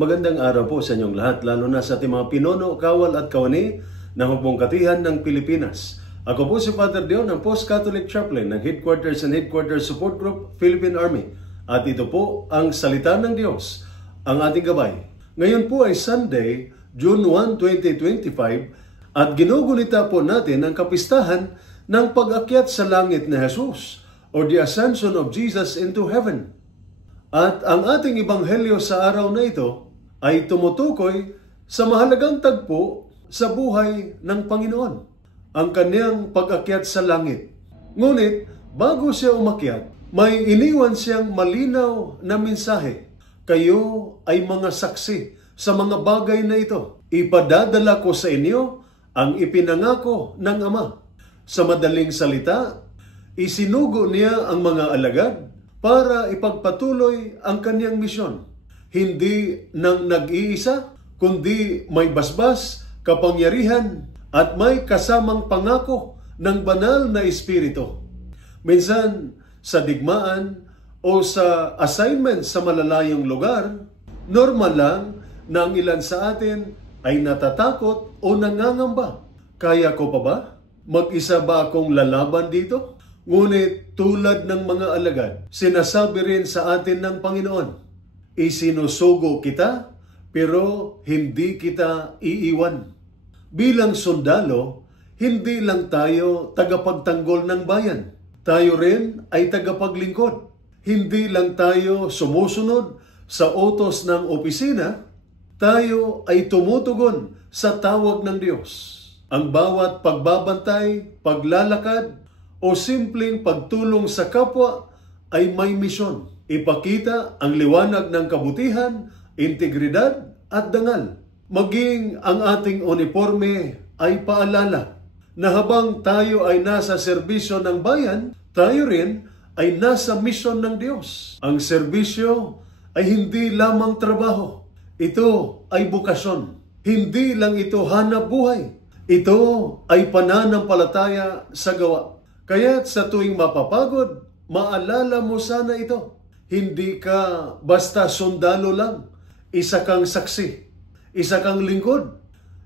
Magandang araw po sa inyong lahat, lalo na sa ating mga pinuno, kawal at kawani ng Hukbong Katihan ng Pilipinas. Ako po si Father Dion, ng Post-Catholic Chaplain ng Headquarters and Headquarters Support Group, Philippine Army. At ito po ang Salita ng Diyos, ang ating gabay. Ngayon po ay Sunday, June 1, 2025, at ginugunita po natin ang kapistahan ng pag-akyat sa langit ni Jesus, or the Ascension of Jesus into Heaven. At ang ating ebanghelyo sa araw na ito ay tumutukoy sa mahalagang tagpo sa buhay ng Panginoon, ang kanyang pag-akyat sa langit. Ngunit, bago siya umakyat, may iniwan siyang malinaw na mensahe. Kayo ay mga saksi sa mga bagay na ito. Ipadadala ko sa inyo ang ipinangako ng Ama. Sa madaling salita, isinugo niya ang mga alagad para ipagpatuloy ang kanyang misyon. Hindi nang nag-iisa, kundi may basbas, kapangyarihan, at may kasamang pangako ng banal na Espiritu. Minsan, sa digmaan o sa assignment sa malalayong lugar, normal lang na ang ilan sa atin ay natatakot o nangangamba. Kaya ko pa ba? Mag-isa ba akong lalaban dito? Ngunit tulad ng mga alagad, sinasabi rin sa atin ng Panginoon, isinusugo kita, pero hindi kita iiwan. Bilang sundalo, hindi lang tayo tagapagtanggol ng bayan. Tayo rin ay tagapaglingkod. Hindi lang tayo sumusunod sa utos ng opisina, tayo ay tumutugon sa tawag ng Diyos. Ang bawat pagbabantay, paglalakad, o simpleng pagtulong sa kapwa ay may misyon. Ipakita ang liwanag ng kabutihan, integridad at dangal. Maging ang ating uniforme ay paalala na habang tayo ay nasa serbisyo ng bayan, tayo rin ay nasa misyon ng Diyos. Ang serbisyo ay hindi lamang trabaho. Ito ay bukasyon. Hindi lang ito hanap buhay. Ito ay pananampalataya sa gawa. Kaya't sa tuwing mapapagod, maalala mo sana ito. Hindi ka basta sundalo lang. Isa kang saksi. Isa kang lingkod.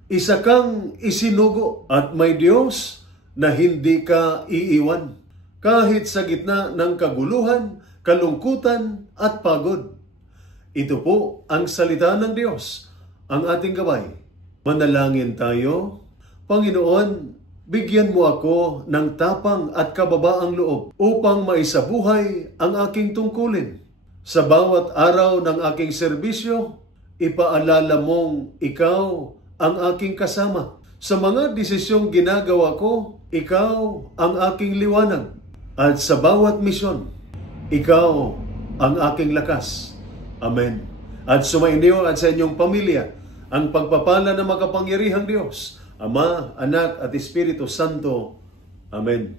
Isa kang isinugo. At may Diyos na hindi ka iiwan. Kahit sa gitna ng kaguluhan, kalungkutan at pagod. Ito po ang salita ng Diyos, ang ating gabay. Manalangin tayo. Panginoon, bigyan mo ako ng tapang at kababaang loob upang maisabuhay ang aking tungkulin. Sa bawat araw ng aking serbisyo, ipaalala mong ikaw ang aking kasama. Sa mga desisyong ginagawa ko, ikaw ang aking liwanag. At sa bawat misyon, ikaw ang aking lakas. Amen. At sumainyo at sa inyong pamilya ang pagpapala ng makapangyarihang Diyos, Ama, Anak at Espiritu Santo. Amen.